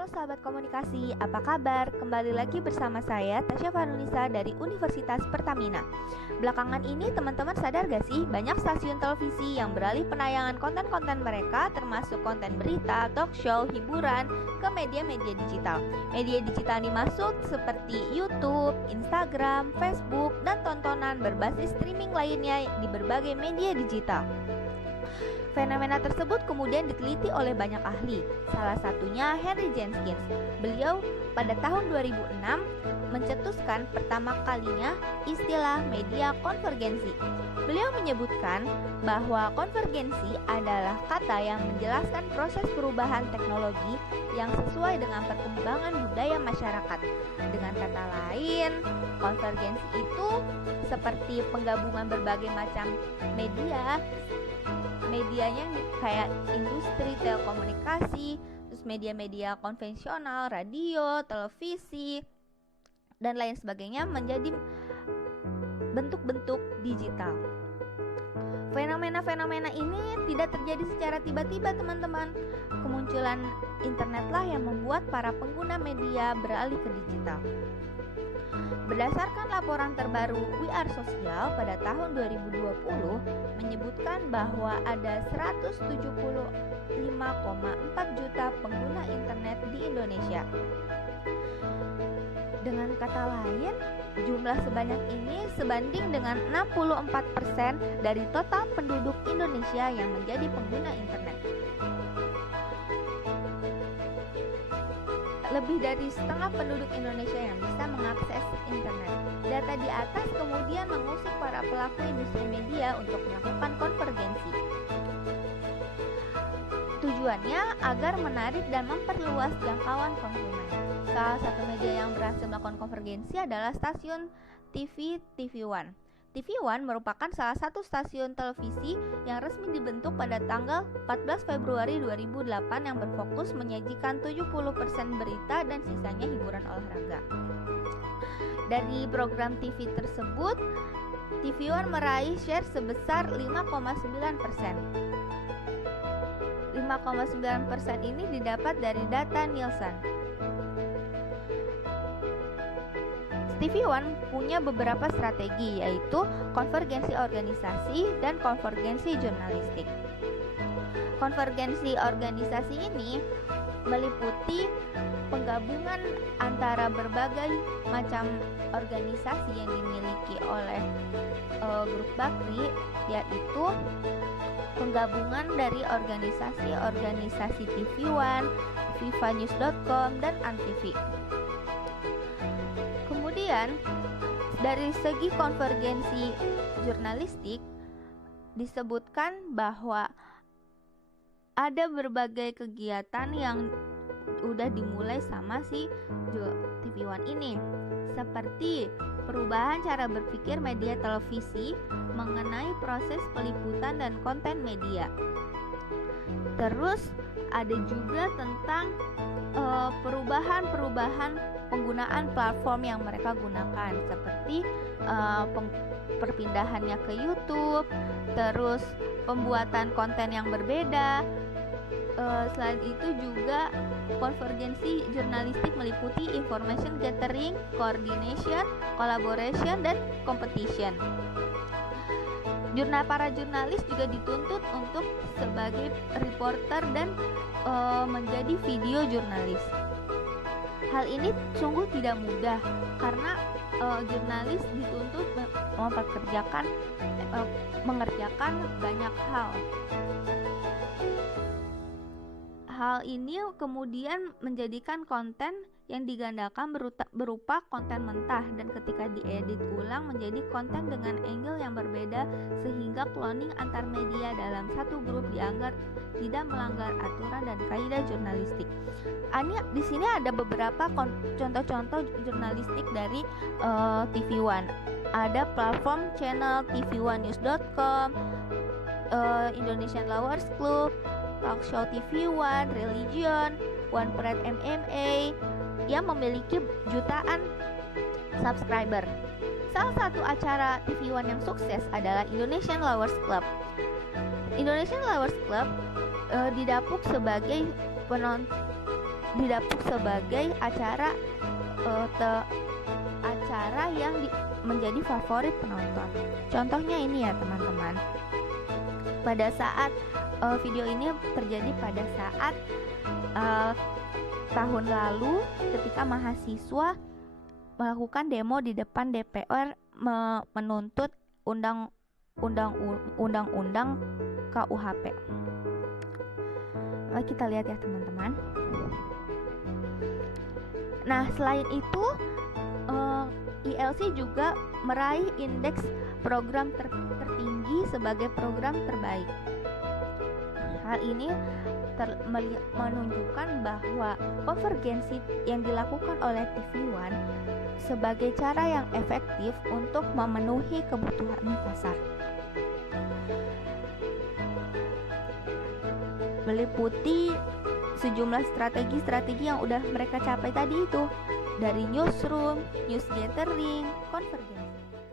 Halo sahabat komunikasi, apa kabar? Kembali lagi bersama saya Tasya Farunisa dari Universitas Pertamina. Belakangan ini teman-teman sadar gak sih banyak stasiun televisi yang beralih penayangan konten-konten mereka termasuk konten berita, talk show, hiburan ke media-media digital. Media digital dimasuk seperti YouTube, Instagram, Facebook, dan tontonan berbasis streaming lainnya di berbagai media digital. Fenomena tersebut kemudian diteliti oleh banyak ahli, salah satunya Henry Jenkins. Beliau pada tahun 2006 mencetuskan pertama kalinya istilah media konvergensi. Beliau menyebutkan bahwa konvergensi adalah kata yang menjelaskan proses perubahan teknologi yang sesuai dengan perkembangan budaya masyarakat. Dengan kata lain, konvergensi itu seperti penggabungan berbagai macam medianya kayak industri telekomunikasi, terus media-media konvensional, radio, televisi, dan lain sebagainya menjadi bentuk-bentuk digital. Fenomena-fenomena ini tidak terjadi secara tiba-tiba, teman-teman. Kemunculan internetlah yang membuat para pengguna media beralih ke digital. Berdasarkan laporan terbaru We Are Social pada tahun 2020 menyebutkan bahwa ada 175,4 juta pengguna internet di Indonesia. Dengan kata lain, jumlah sebanyak ini sebanding dengan 64% dari total penduduk Indonesia yang menjadi pengguna internet. Lebih dari setengah penduduk Indonesia yang bisa mengakses internet. Data di atas kemudian mengusik para pelaku industri media untuk melakukan konvergensi. Tujuannya agar menarik dan memperluas jangkauan konsumen. Salah satu media yang berhasil melakukan konvergensi adalah stasiun TV TV One. TV One merupakan salah satu stasiun televisi yang resmi dibentuk pada tanggal 14 Februari 2008 yang berfokus menyajikan 70% berita dan sisanya hiburan olahraga. Dari program TV tersebut, TV One meraih share sebesar 5,9%. 5,9% ini didapat dari data Nielsen. TV One punya beberapa strategi, yaitu konvergensi organisasi dan konvergensi jurnalistik. Konvergensi organisasi ini meliputi penggabungan antara berbagai macam organisasi yang dimiliki oleh grup Bakri, yaitu penggabungan dari organisasi-organisasi TV One, vivanews.com, dan Antv. Kemudian dari segi konvergensi jurnalistik disebutkan bahwa ada berbagai kegiatan yang udah dimulai sama si TV One ini, seperti perubahan cara berpikir media televisi mengenai proses peliputan dan konten media. Terus ada juga tentang perubahan penggunaan platform yang mereka gunakan, seperti perpindahannya ke YouTube, terus pembuatan konten yang berbeda. Selain itu juga konvergensi jurnalistik meliputi information gathering, coordination, collaboration, dan competition. Para jurnalis juga dituntut untuk sebagai reporter dan menjadi video jurnalis. Hal ini sungguh tidak mudah karena jurnalis dituntut mengerjakan banyak hal. Hal ini kemudian menjadikan konten yang digandakan berupa konten mentah dan ketika diedit ulang menjadi konten dengan angle yang berbeda sehingga cloning antar media dalam satu grup dianggap tidak melanggar aturan dan kaidah jurnalistik. Di sini ada beberapa contoh-contoh jurnalistik dari TV One. Ada platform channel tv1news.com, Indonesian Lovers Club, Talk Show TV One, Religion, One Pride MMA yang memiliki jutaan subscriber. Salah satu acara TV One yang sukses adalah Indonesian Lovers Club. Indonesian Lovers Club didapuk sebagai didapuk sebagai acara yang menjadi favorit penonton. Contohnya ini ya teman-teman. Pada saat video ini terjadi pada saat tahun lalu ketika mahasiswa melakukan demo di depan DPR menuntut undang-undang KUHP. Kita lihat ya teman-teman. Nah, selain itu ILC juga meraih indeks program tertinggi sebagai program terbaik. Hal ini menunjukkan bahwa konvergensi yang dilakukan oleh TV One sebagai cara yang efektif untuk memenuhi kebutuhan pasar. Meliputi sejumlah strategi yang udah mereka capai tadi itu, dari newsroom, news gathering, konvergensi.